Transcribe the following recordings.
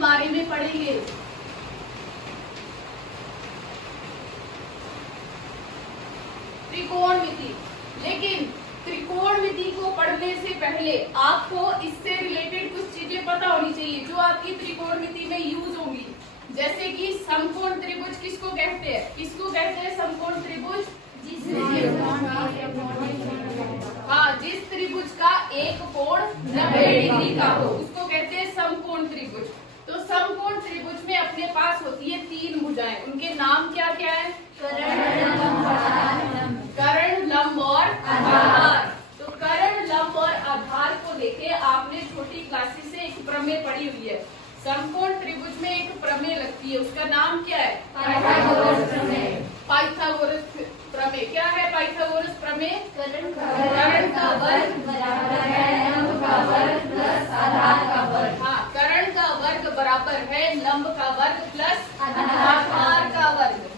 बारे में पढ़ेंगे। त्रिकोणमिति। लेकिन त्रिकोणमिति को पढ़ने से पहले आपको इससे रिलेटेड कुछ चीजें पता होनी चाहिए जो आपकी त्रिकोणमिति में यूज होंगी। जैसे कि समकोण त्रिभुज किसको कहते हैं? किसको कहते हैं समकोण त्रिभुज? हाँ, जिस त्रिभुज का एक कोण 90 डिग्री का हो उसको कहते हैं समकोण त्रिभुज। तो समकोण त्रिभुज में अपने पास होती है 3 भुजाएं। उनके नाम क्या क्या है? कर्ण, लंब और आधार। तो कर्ण, लंब और आधार को लेके आपने छोटी क्लासेस से एक प्रमेय पढ़ी हुई है। समकोण त्रिभुज में एक प्रमेय लगती है, उसका नाम क्या है? पाइथागोरस प्रमेय। पाइथागोरस प्रमेय क्या है? पाइथागोरस प्रमेय कर्ण का वर्ग बराबर है लंब का वर्ग प्लस आधार का वर्ग। हाँ, कर्ण का वर्ग बराबर है लंब का वर्ग प्लस आधार का वर्ग।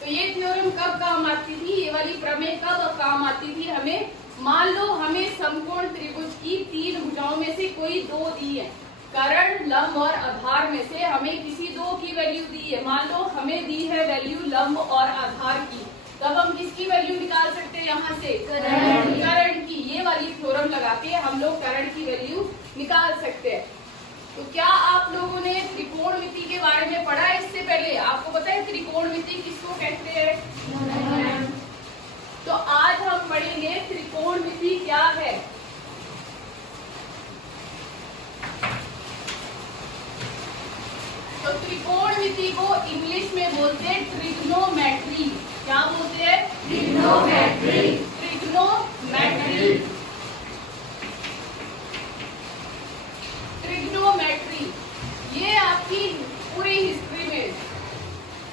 तो ये थ्योरम कब काम आती थी? ये वाली प्रमेय कब काम आती थी हमें? मान लो हमें समकोण त्रिभुज की 3 भुजाओं में से कोई 2 दी है। कर्ण, लंब और आधार में से हमें किसी 2 की वैल्यू दी है। मान लो हमें दी है वैल्यू लंब और आधार की, तब हम किसकी वैल्यू निकाल सकते हैं? यहाँ से कर्ण की। ये वाली थ्योरम लगा के हम लोग कर्ण की वैल्यू निकाल सकते हैं। तो क्या आप लोगों ने त्रिकोणमिति के बारे में पढ़ा है इससे पहले? आपको पता है त्रिकोणमिति किसको कहते हैं? तो आज हम पढ़ेंगे त्रिकोणमिति क्या है। तो त्रिकोणमिति को इंग्लिश में बोलते हैं ट्रिग्नोमेट्री। क्या बोलते हैं? ट्रिग्नोमेट्री। ट्रिग्नोमेट्री। ट्रिग्नोमेट्री ये आपकी पूरी हिस्ट्री में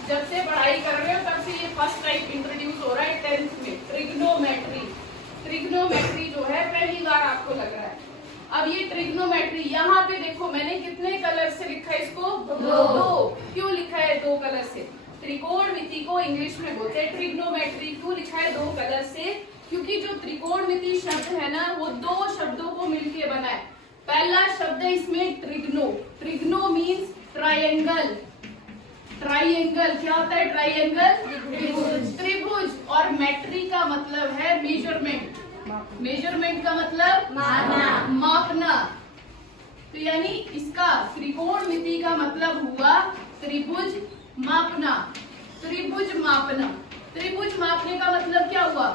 जब से पढ़ाई कर रहे हो तब से ये फर्स्ट टाइम इंट्रोड्यूस हो रहा है 10th में। ट्रिग्नोमेट्री, ट्रिग्नोमेट्री जो है पहली बार आपको लग रहा है। अब ये ट्रिग्नोमेट्री यहाँ पे देखो मैंने कितने कलर से लिखा है इसको? 2। क्यों लिखा है 2 कलर से? त्रिकोणमिति को इंग्लिश में बोलते हैं ट्रिग्नोमेट्री। क्यों लिखा है 2 कलर से? क्योंकि जो त्रिकोणमिति शब्द है ना वो 2 शब्दों को मिलके बना है। पहला शब्द है इसमें trigno. Trigno means triangle. Triangle क्या होता है? ट्रायंगल त्रिभुज। और मेट्री का मतलब है मेजरमेंट। मेजरमेंट का मतलब मापना। तो यानी इसका त्रिकोणमिति का मतलब हुआ त्रिभुज मापना। त्रिभुज मापना। त्रिभुज मापने का मतलब क्या हुआ?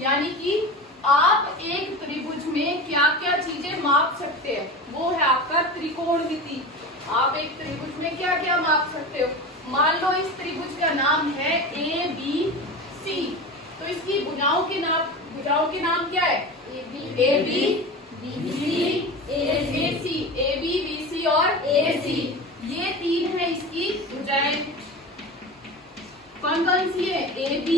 यानी कि आप एक त्रिभुज में क्या क्या चीजें माप सकते हैं, वो है आपका त्रिकोणमिति। आप एक त्रिभुज में क्या क्या माप सकते हो? मान लो इस त्रिभुज का नाम है ABC। तो इसकी भुजाओं के नाम क्या है? AB, BC, AC। AB, BC और AC ये 3 है इसकी भुजाएं। कौन कौन सी है? AB,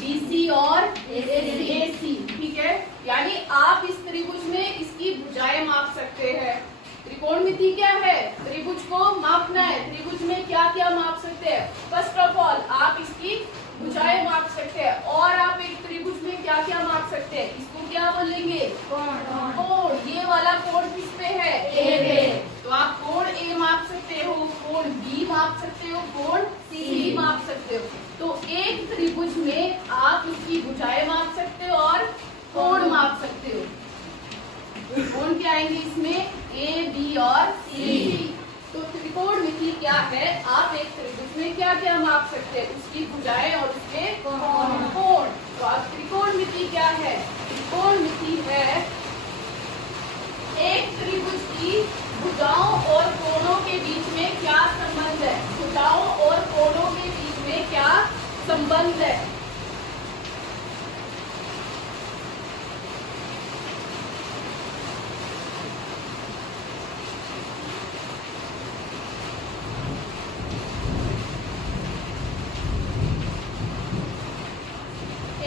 BC और AC। ठीक है, यानी आप इस त्रिभुज में इसकी भुजाएं माप सकते हैं। त्रिकोणमिति क्या है? त्रिभुज को मापना है। त्रिभुज में क्या क्या माप सकते हैं? फर्स्ट ऑफ ऑल आप इसकी भुजाएं माप सकते हैं। और आप एक त्रिभुज में क्या क्या माप सकते हैं? इसको क्या बोलेंगे? कोण। ये वाला कोण किस पे है? A पे। तो आप कोण A माप सकते हो, कोण B माप सकते हो, कोण C माप सकते हो। तो एक त्रिभुज में आप उसकी भुजाएं माप सकते हो और कोण माप सकते हो। कोण क्या आएंगे इसमें? A, B और C। तो त्रिकोणमिति क्या है? आप एक त्रिभुज में क्या क्या माप सकते हैं? उसकी भुजाएं और उसके कोण। तो आप त्रिकोणमिति क्या है? त्रिकोणमिति है एक त्रिभुज की भुजाओं और कोणों के बीच में क्या संबंध है? भुजाओं और कोणों के बीच में क्या संबंध है?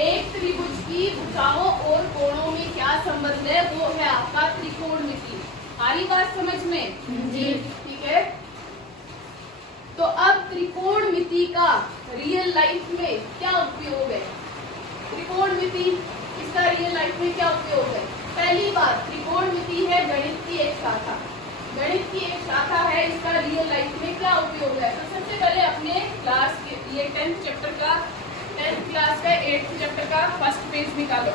एक त्रिभुज की भुजाओं और कोणों में क्या संबंध है? वो है आपका त्रिकोणमिति। सारी बात समझ में? जी। ठीक है, तो अब त्रिकोणमिति का रियल लाइफ में क्या उपयोग है? त्रिकोणमिति इसका रियल लाइफ में क्या उपयोग है? पहली बात, त्रिकोणमिति है गणित की एक शाखा, गणित की एक शाखा है, इसका रियल लाइफ में क्या उपयोग है? तो सबसे पहले अपने क्लास के ये 10th क्लास का 8th चैप्टर का फर्स्ट पेज निकालो।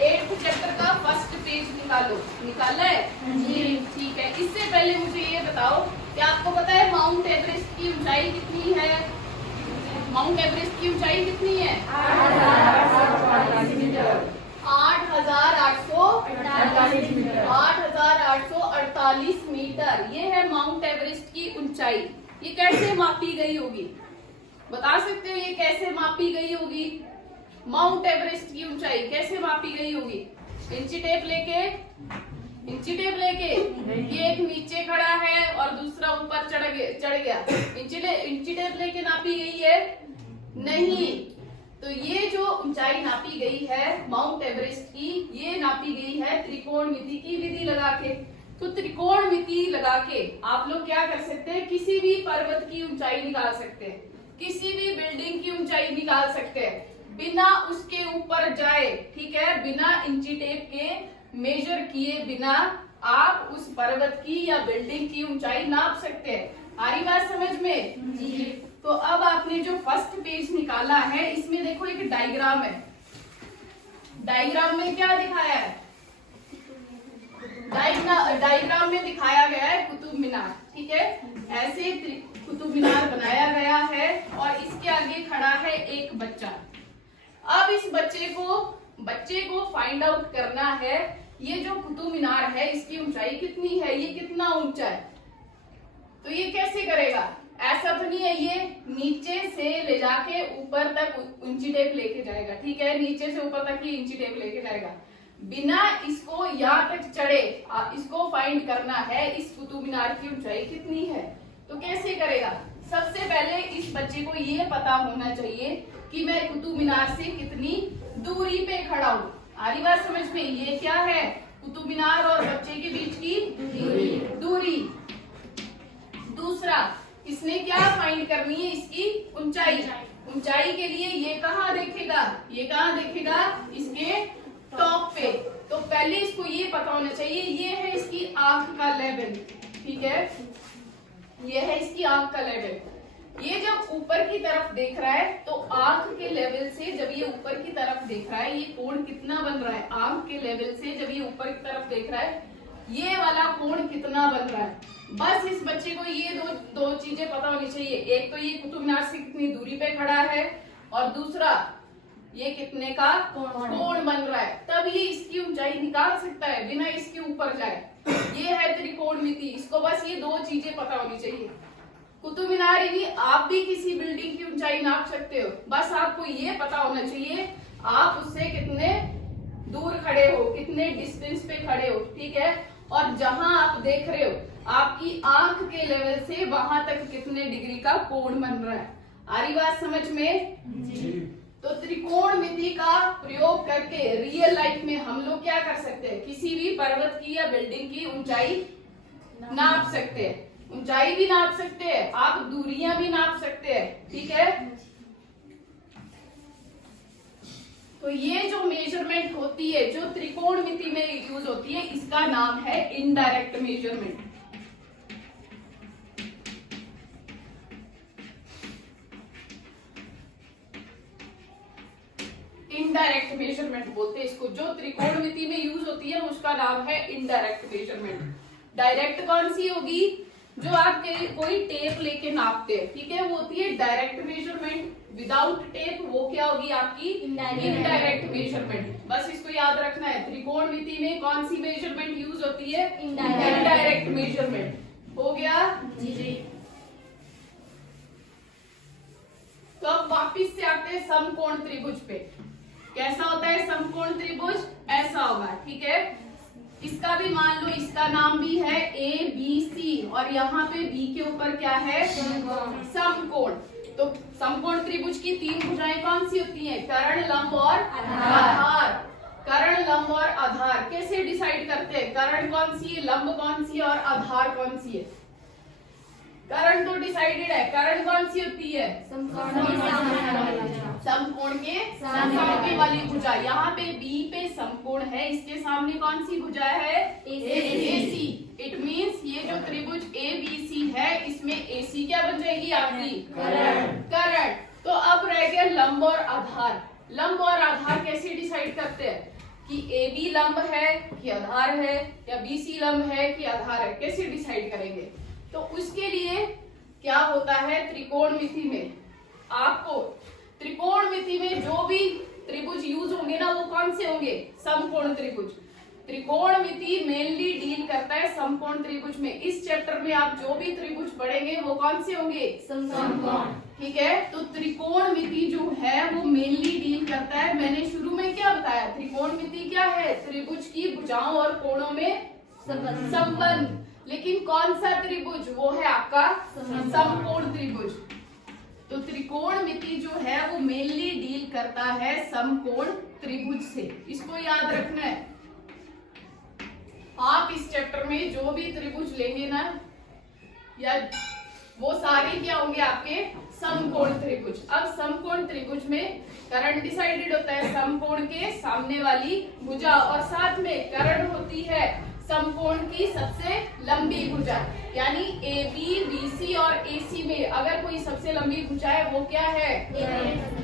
8th चैप्टर का फर्स्ट पेज निकालो। निकाला है जी? ठीक है। इससे पहले मुझे ये बताओ, क्या आपको पता है माउंट एवरेस्ट की ऊंचाई कितनी है? माउंट एवरेस्ट की ऊंचाई कितनी है? 8,848 मीटर। ये है माउंट एवरेस्ट की ऊंचाई। ये कैसे मापी गई होगी? बता सकते हो ये कैसे मापी गई होगी? माउंट एवरेस्ट की ऊंचाई कैसे मापी गई होगी? इंची टेप लेके ये एक नीचे खड़ा है और दूसरा ऊपर चढ़ गया। इंची टेप लेके नापी गई है? नहीं। तो ये जो ऊंचाई नापी गई है माउंट एवरेस्ट की, ये नापी गई है त्रिकोणमिति की विधि लगा के। तो त्रिकोणमिति लगा के आप लोग क्या कर सकते हैं? किसी भी पर्वत की ऊंचाई निकाल सकते हैं, किसी भी बिल्डिंग की ऊंचाई निकाल सकते हैं, बिना उसके ऊपर जाए। ठीक है, बिना इंची टेप के मेजर किए बिना आप उस पर्वत की या बिल्डिंग की ऊंचाई नाप सकते हैं। आ रही बात समझ में? जी। तो अब आपने जो फर्स्ट पेज निकाला है, इसमें देखो एक डायग्राम है। डायग्राम में क्या दिखाया है? डायग्राम में दिखाया गया है कुतुब मीनार। ठीक है, ऐसे कुतुब मीनार बनाया गया है और इसके आगे खड़ा है एक बच्चा। अब इस बच्चे को फाइंड आउट करना है, ये जो कुतुब मीनार है इसकी ऊंचाई कितनी है, ये कितना ऊंचा है। तो ये कैसे करेगा? ऐसा तो नहीं है ये नीचे से ले जाके ऊपर तक इंची टेप लेके जाएगा। ठीक है, नीचे से ऊपर तक ये इंची टेप लेके जाएगा, बिना इसको यहाँ तक चढ़े। इसको फाइंड करना है इस कुतुब मीनार की ऊंचाई कितनी है। तो कैसे करेगा? सबसे पहले इस बच्चे को ये पता होना चाहिए कि मैं कुतुब मीनार से कितनी दूरी पे खड़ा हूँ। आ रही बात समझ में? ये क्या है? कुतुब मीनार और बच्चे के बीच की दूरी। दूसरा, इसने क्या फाइंड करनी है? इसकी ऊंचाई। ऊंचाई के लिए ये कहाँ देखेगा? ये कहाँ देखेगा? इसके टॉप पे। तो पहले इसको ये पता होना चाहिए, ये है इसकी आंख का लेवल। ठीक है, ये है इसकी आंख का लेवल। ये जब ऊपर की तरफ देख रहा है तो आंख के लेवल से जब ये ऊपर की तरफ देख रहा है, ये कोण कितना बन रहा है? आंख के लेवल से जब ये ऊपर की तरफ देख रहा है, ये वाला कोण कितना बन रहा है। बस इस बच्चे को ये दो चीजें पता होनी चाहिए। एक तो ये कुतुब मीनार से कितनी दूरी पे खड़ा है और दूसरा ये कितने का कोण बन रहा है। तब ये इसकी ऊंचाई निकाल सकता है बिना इसके ऊपर जाए। ये है त्रिकोणमिति। इसको बस ये दो चीजें पता होनी चाहिए। कुतुब मीनार ही नहीं, आप भी किसी बिल्डिंग की ऊंचाई नाप सकते हो। बस आपको ये पता होना चाहिए आप उससे कितने दूर खड़े हो, कितने डिस्टेंस पे खड़े हो। ठीक है, और जहां आप देख रहे हो आपकी आंख के लेवल से वहां तक कितने डिग्री का कोण बन रहा है। आ रही बात समझ में? जी। तो त्रिकोणमिति का प्रयोग करके रियल लाइफ में हम लोग क्या कर सकते हैं? किसी भी पर्वत की या बिल्डिंग की ऊंचाई नाप सकते हैं। ऊंचाई भी नाप सकते हैं, आप दूरियां भी नाप सकते हैं। ठीक है, तो ये जो मेजरमेंट होती है, जो त्रिकोणमिति में यूज होती है, इसका नाम है इनडायरेक्ट मेजरमेंट। इनडायरेक्ट मेजरमेंट बोलते हैं इसको। जो त्रिकोणमिति में यूज होती है उसका नाम है इनडायरेक्ट मेजरमेंट। डायरेक्ट कौन सी होगी? जो आप कोई टेप लेके नापते हैं। ठीक है, वो होती है डायरेक्ट मेजरमेंट। विदाउट टेप वो क्या होगी? आपकी इनडायरेक्ट मेजरमेंट। बस इसको याद रखना है। त्रिकोणमिति में कौन सी मेजरमेंट यूज होती है? Indirect measurement. हो गया जी। तो अब वापिस से आते हैं समकोण त्रिभुज पे। कैसा होता है समकोण त्रिभुज? ऐसा होगा। ठीक है, इसका भी मान लो, इसका नाम भी है ABC और यहाँ पे B के ऊपर क्या है? समकोण। तो समकोण त्रिभुज की तीन भुजाएं कौन सी होती हैं? कर्ण, लंब और आधार। करण, लंब और आधार कैसे डिसाइड करते हैं? करण कौन सी है, लंब कौन सी है और आधार कौन सी है? करण तो डिसाइडेड है। करण कौन सी होती है? समकोण के सामने वाली भुजा। यहाँ पे बी पे समकोण है, इसके सामने कौन सी भुजा है? AC। इट मीन्स ये जो त्रिभुज ABC है, इसमें AC क्या बन जाएगी आपकी? करण। तो अब रह गया लंब और आधार। लंब और आधार कैसे डिसाइड करते हैं कि AB लंब है कि आधार है, या BC लंब है कि आधार है? कैसे डिसाइड करेंगे? तो उसके लिए क्या होता है, त्रिकोणमिति में आपको त्रिकोणमिति में जो भी त्रिभुज यूज होंगे ना, वो कौन से होंगे? समकोण त्रिभुज। त्रिकोणमिति मेनली डील करता है समकोण त्रिभुज में। इस चैप्टर में आप जो भी त्रिभुज पढ़ेंगे वो कौन से होंगे? समकोण। ठीक है, तो त्रिकोणमिति जो है वो मेनली डील करता है। मैंने शुरू में क्या बताया? त्रिकोणमिति क्या है? त्रिभुज की भुजाओं और कोणों में संबंध। लेकिन कौन सा त्रिभुज? वो है आपका समकोण त्रिभुज। तो त्रिकोणमिति जो है वो मेनली डील करता है समकोण त्रिभुज से। इसको याद रखना है। आप इस चैप्टर में जो भी त्रिभुज लेंगे ना, या वो सारे क्या होंगे आपके? समकोण त्रिभुज। अब समकोण त्रिभुज में करण डिसाइडेड होता है समकोण के सामने वाली भुजा, और साथ में करण होती है समकोण की सबसे लंबी भुजा। यानी AB, BC और AC में अगर कोई सबसे लंबी भुजा है वो क्या है?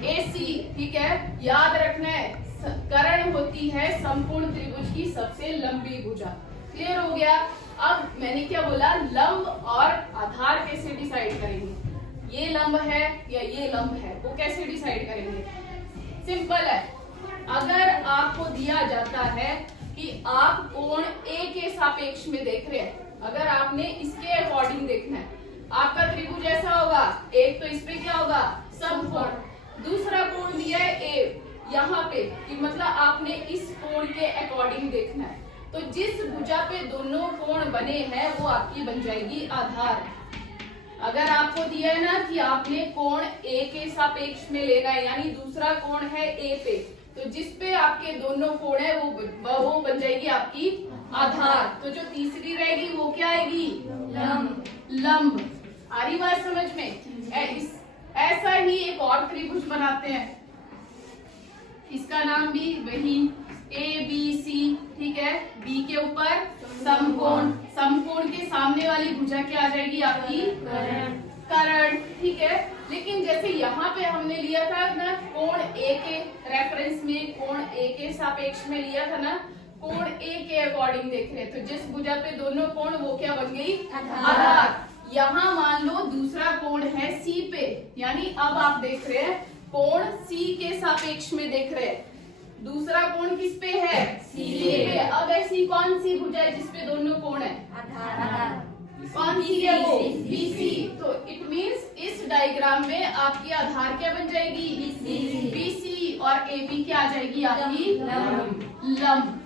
AC। ठीक है, याद रखना है, करण होती है समकोण त्रिभुज की सबसे लंबी भुजा। क्लियर हो गया? अब मैंने क्या बोला? लंब और आधार कैसे डिसाइड करेंगे? ये लंब है या ये लंब है, वो कैसे डिसाइड करेंगे? सिंपल है। अगर आपको दिया जाता है कि आप कोण A के सापेक्ष में देख रहे हैं, अगर आपने इसके अकॉर्डिंग देखना है, आपका त्रिभुज ऐसा होगा, एक तो इस पे क्या होगा? समकोण। दूसरा कोण दिया है A यहाँ पे, कि मतलब आपने इस कोण के अकॉर्डिंग देखना है। तो जिस भुजा पे दोनों कोण बने हैं वो आपकी बन जाएगी आधार। अगर आपको दिया है ना कि आपने कोण A के सापेक्ष में लेना है, यानी दूसरा कोण है A पे, तो जिस पे आपके दोनों कोण है वो बन जाएगी आपकी आधार। तो जो तीसरी रहेगी वो क्या आएगी? लंब। आ रही बात समझ में? ऐसा ही एक और त्रिभुज बनाते हैं, इसका नाम भी वही ABC। ठीक है, B के ऊपर समकोण, समकोण के सामने वाली भुजा क्या आ जाएगी आपकी? करण। ठीक है, लेकिन जैसे यहाँ पे हमने लिया था ना कोण A के रेफरेंस में, कोण A के सापेक्ष में लिया था ना, कोण A के अकॉर्डिंग देख रहे, तो जिस भुजा पे दोनों कोण वो क्या बन गई? आधार। यहाँ मान लो दूसरा कोण है C पे, यानी अब आप देख रहे हैं कोण C के सापेक्ष में देख रहे हैं। दूसरा कोण किस पे है? C पे। अब ऐसी कौन सी भुजा है जिसपे दोनों कोण है? आधार। कौन सी है वो? BC। तो इट मींस इस डायग्राम में आपकी आधार क्या बन जाएगी? BC और AB क्या आ जाएगी आपकी? लंब।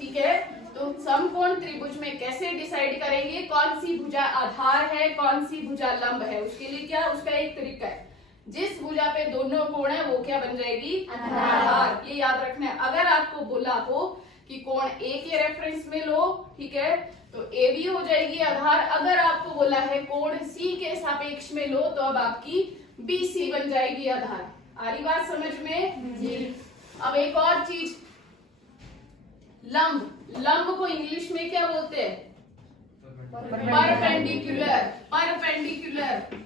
ठीक है, तो समकोण त्रिभुज में कैसे डिसाइड करेंगे कौन सी भुजा आधार है, कौन सी भुजा लंब है? उसके लिए क्या, उसका एक तरीका है, जिस भुजा पे दोनों कोण है वो क्या बन जाएगी? आधार। ये याद रखना है। अगर आपको बोला हो कि कोण A के रेफरेंस में लो, ठीक है, तो AB हो जाएगी आधार। अगर आपको बोला है कोण C के सापेक्ष में लो, तो अब आपकी BC बन जाएगी आधार। आ रही बात समझ में? जी। अब एक और चीज, लंब। लंब को इंग्लिश में क्या बोलते हैं? परपेंडिकुलर। परपेंडिकुलर।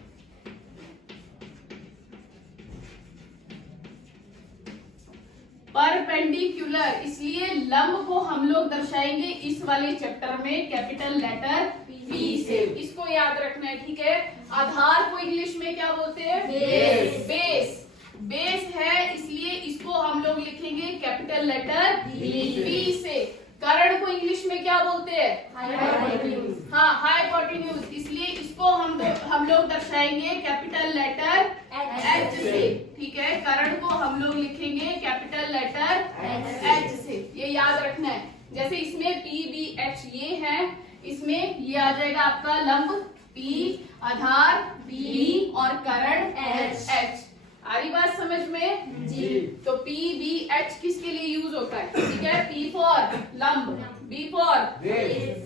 परपेंडिकुलर, इसलिए लंब को हम लोग दर्शाएंगे इस वाले चैप्टर में कैपिटल लेटर P से। इसको याद रखना है, ठीक है। आधार को इंग्लिश में क्या बोलते हैं? बेस। बेस। बेस है, इसलिए इसको हम लोग लिखेंगे कैपिटल लेटर P से। करण को इंग्लिश में क्या बोलते हैं? हाँ, हाइपोटेन्यूज, इसलिए इसको हम लोग दर्शाएंगे कैपिटल लेटर H से। ठीक है, करण को हम लोग लिखेंगे कैपिटल लेटर H से। ये याद रखना है। जैसे इसमें PBH ये है, इसमें ये आ जाएगा आपका लंब P, आधार B और करण H। आ रही बात समझ में? जी। तो PBH किसके लिए यूज होता है? ठीक है, B फॉर लंब, B फॉर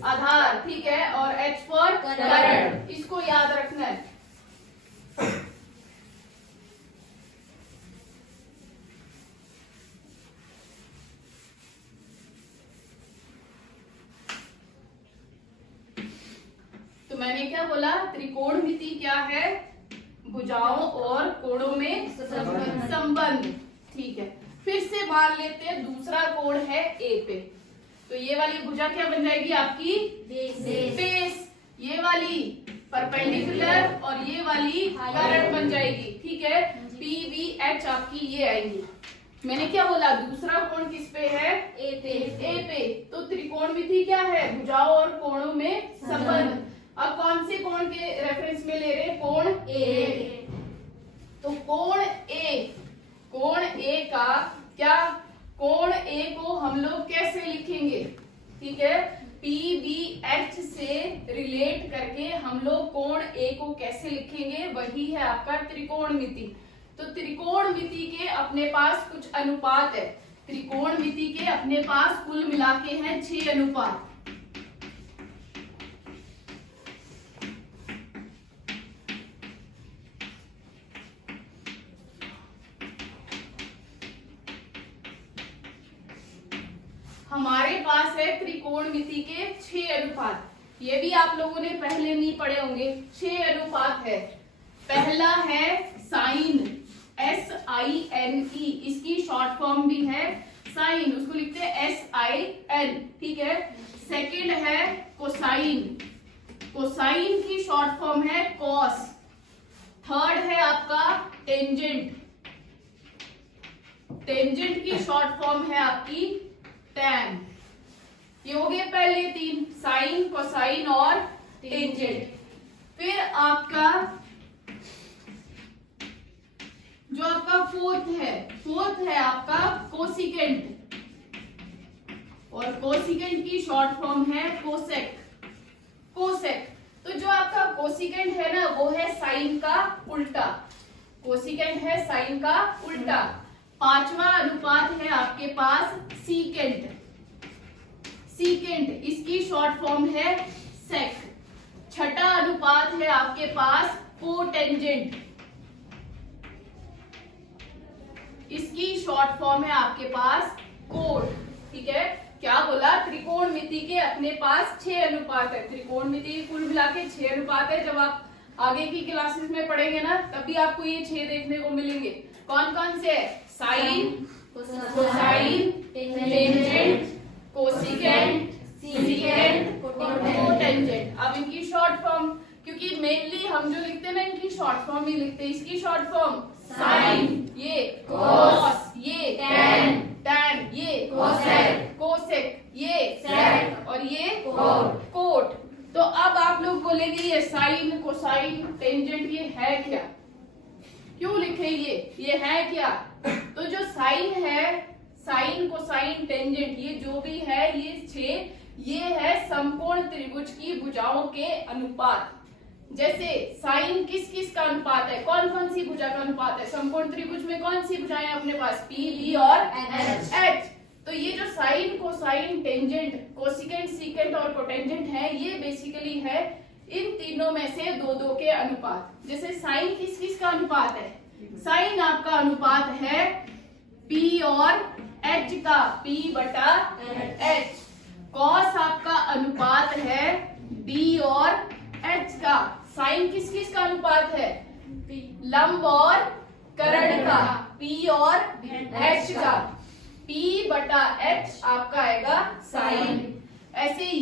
आधार, ठीक है, और H फॉर करंट। इसको याद रखना है। तो मैंने क्या बोला, त्रिकोणमिति क्या है, भुजाओं और कोणों में संबंध, ठीक है। फिर से मान लेते हैं दूसरा कोण है ए पे, तो ये वाली भुजा क्या बन जाएगी आपकी, बेस, ये वाली परपेंडिकुलर और ये वाली करंट बन जाएगी, ठीक है। PVH आपकी ये आएगी। मैंने क्या बोला, दूसरा कोण किस पे है, ए पे। तो त्रिकोणमिति क्या है, भुजाओं और कोणों में संबंध। अब कौन से कोण के रेफरेंस में ले रहे हैं, कोण ए। तो कोण ए का क्या, कोण ए को हम लोग कैसे लिखेंगे, ठीक है, PVH से रिलेट करके हम लोग कोण ए को कैसे लिखेंगे, वही है आपका त्रिकोणमिति। तो त्रिकोणमिति के अपने पास कुछ अनुपात है, त्रिकोणमिति के अपने पास कुल मिला के हैं 6 अनुपात। हमारे पास है त्रिकोणमिति के 6 अनुपात। ये भी आप लोगों ने पहले नहीं पढ़े होंगे। 6 अनुपात है। पहला है साइन, SINE, इसकी शॉर्ट फॉर्म भी है साइन, उसको लिखते हैं SIN, ठीक है। सेकंड है कोसाइन, कोसाइन की शॉर्ट फॉर्म है कॉस। थर्ड है आपका टेंजेंट, टेंजेंट की शॉर्ट फॉर्म है आपकी टैन। ये हो गए पहले 3, साइन, कोसाइन और टेंजेंट। फिर आपका जो आपका फोर्थ है आपका कोसिकेंट, और कोसिकेंट की शॉर्ट फॉर्म है कोसेक। तो जो आपका कोसिकेंट है ना, वो है साइन का उल्टा, कोसिकेंट है साइन का उल्टा। पांचवा अनुपात है आपके पास सीकेंट, इसकी शॉर्ट फॉर्म है सेक। छठा अनुपात है आपके पास कोटेंजेंट, इसकी शॉर्ट फॉर्म है आपके पास कोट, ठीक है। क्या बोला, त्रिकोणमिति के अपने पास 6 अनुपात है। त्रिकोणमिति कुल मिला के 6 अनुपात है। जब आप आगे की क्लासेस में पढ़ेंगे ना, तभी आपको ये 6 देखने को मिलेंगे। कौन कौन से है, sine, cosine, tangent, cosecant, secant, cotangent. अब इनकी शॉर्ट फॉर्म, क्योंकि मेनली हम जो लिखते हैं ना, इनकी शॉर्ट फॉर्म ही लिखते हैं। इसकी शॉर्ट फॉर्म साइन, ये कॉस, ये टैन, ये कोसेक, ये सेक, और ये कोट। तो अब आप लोग बोलेंगे ये साइन, कोसाइन, टेंजेंट ये है क्या, क्यों लिखे ये है क्या? तो जो साइन है, साइन, कोसाइन, टेंजेंट, ये जो भी है, ये 6, ये है समकोण त्रिभुज की भुजाओं के अनुपात। जैसे साइन किस किस का अनुपात है, कौन कौन सी भुजा का अनुपात है? समकोण त्रिभुज में कौन सी भुजाएं अपने पास, P, B और H। तो ये जो sine, cosine, tangent, cosecant, secant और कोटेंजेंट है, ये बेसिकली है इन तीनों में से 2-2 के अनुपात। जैसे साइन किस किस का अनुपात है, साइन आपका अनुपात है P और H का, P/H। कॉस आपका अनुपात है B और H का। साइन किस किस का अनुपात है, लंब और कर्ण का, P और H का। P/H आपका आएगा साइन, ऐसे ही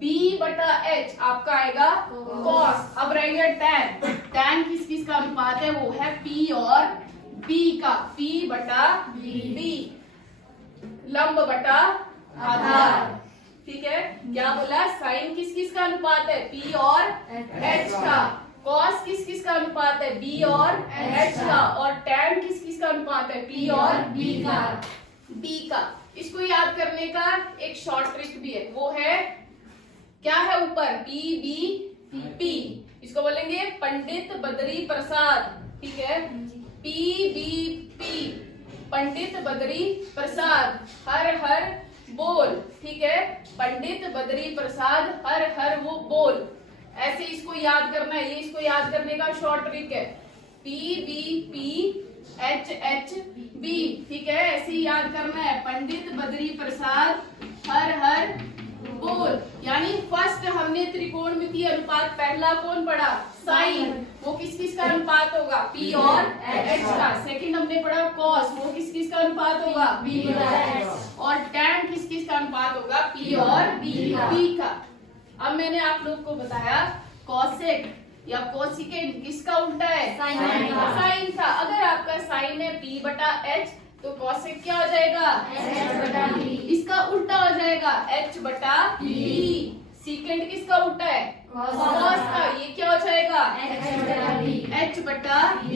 B/H आपका आएगा कॉस। अब रहेगा टैन, टैन किस किस का अनुपात है, वो है P और B का, P/B, लंब बटा आधार, ठीक है। क्या बोला, साइन किस किस का अनुपात है, P और H का। कॉस किस किस का अनुपात है, B और H का। और टैन किस किस का अनुपात है, P और B का। इसको याद करने का एक शॉर्ट ट्रिक भी है, वो है क्या है, ऊपर PBP, इसको बोलेंगे पंडित बद्री प्रसाद, ठीक है। PBP, पंडित बद्री प्रसाद, हर हर बोल, ठीक है। पंडित बद्री प्रसाद हर हर वो बोल, ऐसे इसको याद करना है। ये इसको याद करने का शॉर्ट ट्रिक है, PBPHHB, ठीक है, ऐसे ही याद करना है। पंडित बद्री प्रसाद हर हर बोल, यानी फर्स्ट हमने त्रिकोणमितीय अनुपात पहला कौन पढ़ा, साइन, वो किस किस का अनुपात होगा, P और H का। सेकंड हमने पढ़ा कॉस, वो किस किस का अनुपात होगा, B और H। और टैन किस किस का अनुपात होगा, P और B का। अब मैंने आप लोग को बताया कॉसेक या कोसिकेंट किसका उल्टा है, साइन का। अगर आपका साइन है P बटा H तो कॉसेक क्या हो जाएगा, H बटा B। इसका उल्टा हो जाएगा H बटा B। सीकेंट किसका उल्टा है, कॉस का, ये क्या हो जाएगा, H बटा B।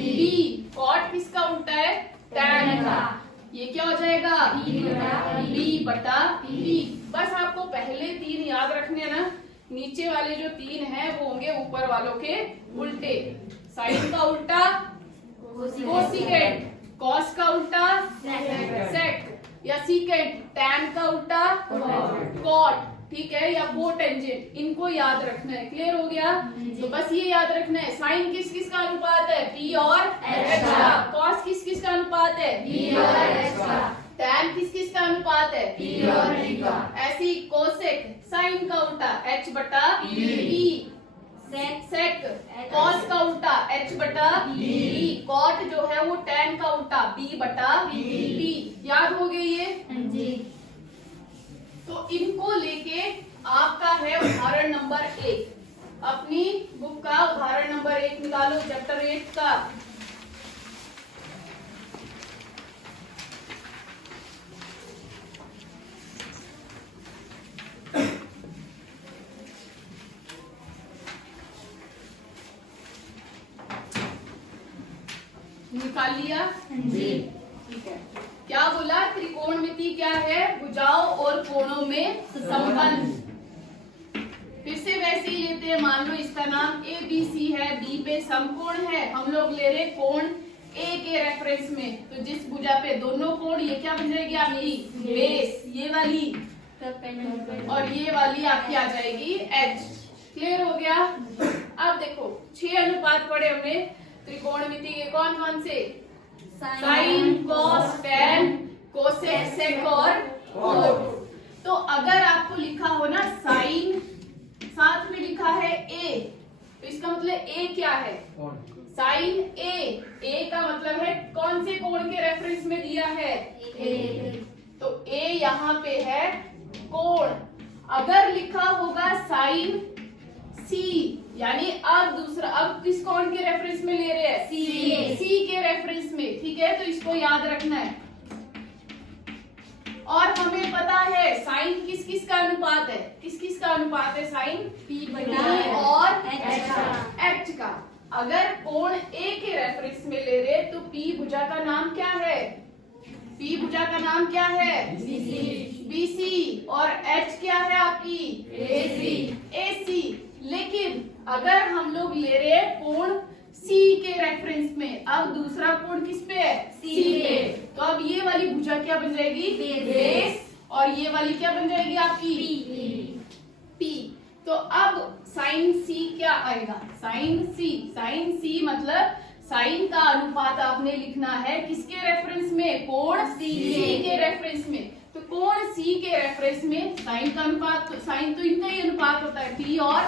कॉट किसका उल्टा है, टैन का, ये क्या हो जाएगा, B बटा B। बस आपको पहले तीन याद रखने हैं ना, नीचे वाले जो तीन हैं वो होंगे ऊपर वालों के उल्टे। साइन का उल्टा कोसिकेंट, कॉस का उल्टा सेक, या सीकेंट, टैन का उल्टा कॉट, ठीक है, या कोटेंजेंट। इनको याद रखना है। क्लियर हो गया? तो बस ये याद रखना है, साइन किस किस का अनुपात है, P और H का। कॉस किस किस का अनुपात है, P और H का। टैन किस किस का अनुपात है, P और B का। ऐसी कोसेक, साइन का उल्टा H बटा B। सेक, कॉस का उल्टा H बटा B। कॉट जो है वो टैन का उल्टा B बटा B। याद हो गई ये? जी। तो इनको लेके आपका है उदाहरण नंबर 1। अपनी बुक का उदाहरण नंबर 1 निकालो, चैप्टर 8 का। निकाल लिया? जी। ठीक है। क्या बोला, त्रिकोणमिति क्या है, भुजाओं और कोणों में संबंध। फिर से वैसे ही लेते हैं, मान लो इसका नाम ABC है, B पे समकोण है, हम लोग ले रहे कोण A के रेफरेंस में, तो जिस भुजा पे दोनों कोण, ये क्या बन जाएगी आपकी बेस, ये वाली, और ये वाली आपकी आ जाएगी H। क्लियर हो गया? अब देखो 6 अनुपात पढ़े हमने त्रिकोणमिति के, कौन कौन से, साइन, कॉस, टैन, कोसेक, सेक और कोट। तो अगर आपको लिखा हो ना साइन, साथ में लिखा है A, तो इसका मतलब A क्या है, साइन A का मतलब है कौन से कोण के रेफरेंस में दिया है, A। तो A यहाँ पे है कोण। अगर लिखा होगा साइन C, यानी अब दूसरा, अब किस कोण के रेफरेंस में ले रहे हैं, C के रेफरेंस में, ठीक है, तो इसको याद रखना है। और हमें पता है साइन किस किस का अनुपात है, किस किस का अनुपात है, साइन P और H का। अगर कोण A के रेफरेंस में ले रहे तो P भुजा का नाम क्या है, P भुजा का नाम क्या है, BC, और H क्या है आपकी AC। लेकिन अगर हम लोग ले रहे हैं कोण C के रेफरेंस में, अब दूसरा कोण किस पे है, C पे, तो अब ये वाली भुजा क्या बन जाएगी, बेस, और ये वाली क्या बन जाएगी आपकी P। तो अब साइन C क्या आएगा, साइन C मतलब साइन का अनुपात आपने लिखना है किसके रेफरेंस में, कोण C के रेफरेंस में। तो कोण C के रेफरेंस में साइन का अनुपात, साइन तो इनका ही अनुपात होता है P और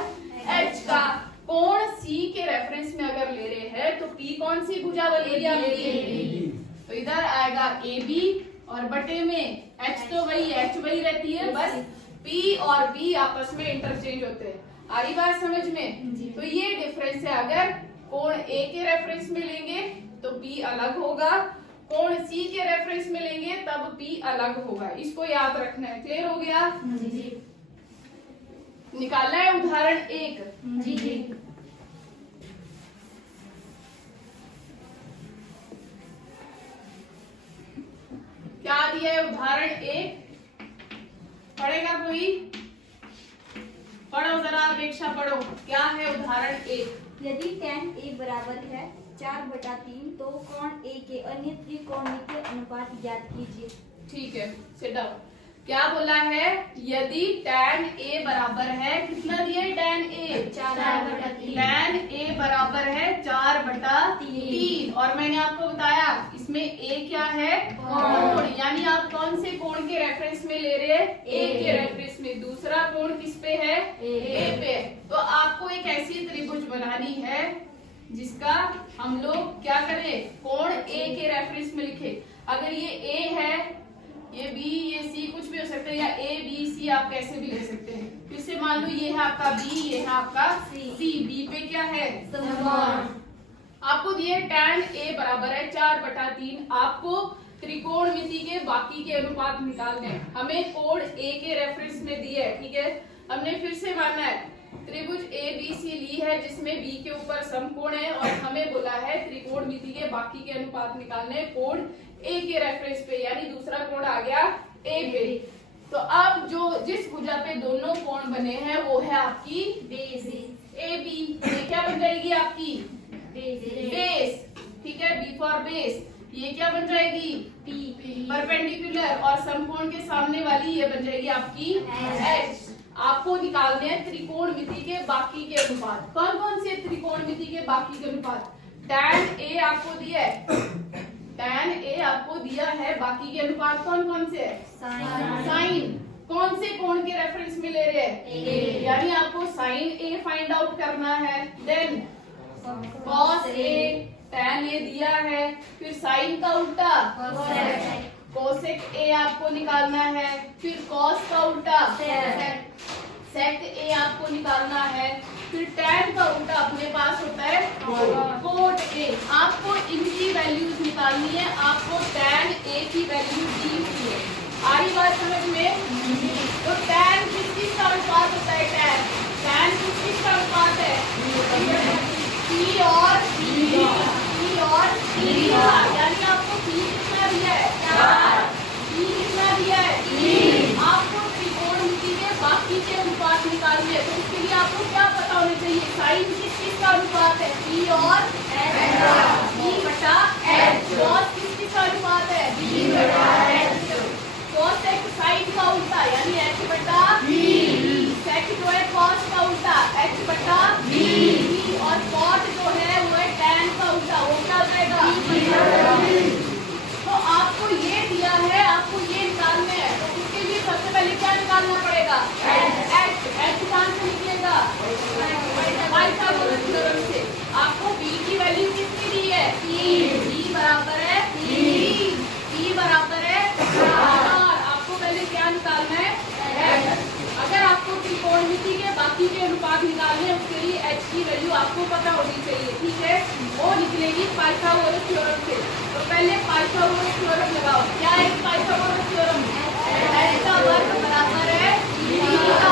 H का। कोण C के रेफरेंस में अगर ले रहे हैं तो P कौन सी भुजा बनेगी आपकी, तो इधर आएगा AB, और बटे में H तो वही रहती है, बस P और B आपस में इंटरचेंज होते हैं। आ रही बात समझ में? तो ये डिफरेंस है। अगर कोण A के रेफरेंस में लेंगे तो P अलग होगा, कोण C के रेफरेंस में लेंगे तब P अलग होगा। इसको याद रखना है। क्लियर हो गया? जी। निकालना है उदाहरण 1। जी। क्या दिया है उदाहरण 1, पढ़ेगा कोई? पढ़ो जरा, अपेक्षा पढ़ो। क्या है उदाहरण 1? यदि tan A बराबर है 4/3 तो कोण A के अन्य त्रिकोणमितीय अनुपात ज्ञात कीजिए। ठीक है, सिट डाउन। क्या बोला है? यदि tan A बराबर है, कितना दिया है tan A? 4/3। tan A बराबर है 4/3। और मैंने आपको बताया इसमें A क्या है? कोण। यानी आप कौन से कोण के रेफरेंस में ले रहे हैं? A के रेफरेंस में। दूसरा कोण किस पे है? A पे। तो आपको एक ऐसी त्रिभुज बनानी है जिसका हम लोग क्या करें? कोण A के रेफरेंस में लिखे। अगर ये A है, ये B, ये C, कुछ भी हो सकता है, या A B C आप कैसे भी ले सकते हैं। फिर से मान लो ये है आपका B, ये है आपका C। B पे क्या है? समकोण। आपको दिए tan A बराबर है 4/3। आपको त्रिकोणमिति के बाकी के अनुपात निकालने हैं। हमें कोण A के रेफरेंस में दिए है, ठीक है। हमने फिर से माना है त्रिभुज ABC ली है जिसमें B के ऊपर समकोण है, और हमें बोला है त्रिकोणमिति के बाकी के अनुपात निकालने कोण A के रेफरेंस पे, यानी दूसरा कोण आ गया A पे। तो अब जो जिस भुजा पे दोनों कोण बने हैं वो है आपकी AB। ये क्या बन जाएगी आपकी? बेस, ठीक है। B for base. ये क्या बन जाएगी? परपेंडिकुलर। और समकोण के सामने वाली ये बन जाएगी आपकी H। आपको निकालने हैं त्रिकोणमिति के बाकी के अनुपात। कौन कौन से त्रिकोणमिति के बाकी के अनुपात? tan A आपको दिया है, tan A आपको दिया है, बाकी के अनुपात कौन कौन से है? साइन। कौन से कोण के रेफरेंस में ले रहे हैं? यानी आपको साइन A फाइंड आउट करना है। Then cos A, tan A दिया है, फिर साइन का उल्टा cosec A आपको निकालना है, फिर cos का उल्टा sec A आपको निकालना है, फिर tan का उल्टा अपने पास होता है cot A। आपको इनकी वैल्यूज निकालनी है। आपको tan A की वैल्यू दी हुई है। आ रही बात समझ में? तो tan किस का अनुपात होता है? tan किस का अनुपात है? P और P का। यानी आपको P कितना दिया है? 4। P कितना दिया है? 3। आपको त्रिकोणमिति के बाकी के अनुपात निकालने हैं। तो इसके लिए आपको क्या पता होना चाहिए? साइन किस का अनुपात है? P और P/H। cos किस का अनुपात है? B/H। cosec साइन का उल्टा यानी H/B। sec जो है cos का उल्टा H/B। और cot जो है वो है tan का उल्टा, वो क्या हो जाएगा? तो आपको ये दिया है, आपको ये निकालना है। तो उसके लिए सबसे पहले क्या निकालना पड़ेगा? H कहाँ से निकलेगा? पाइथागोरस थ्योरम से। आपको B की वैल्यू कितनी दी है? 3। B बराबर है 3। B बराबर है 4। आपको पहले क्या निकालना है? H। अगर आपको त्रिकोणमिति के बाकी के अनुपात निकालने हैं उसके लिए H की वैल्यू आपको पता होनी चाहिए, ठीक है। वो निकलेगी पाइथागोरस थ्योरम से। तो पहले पाइथागोरस थ्योरम लगाओ। क्या है पाइथागोरस थ्योरम? H का वर्ग बराबर है 3 का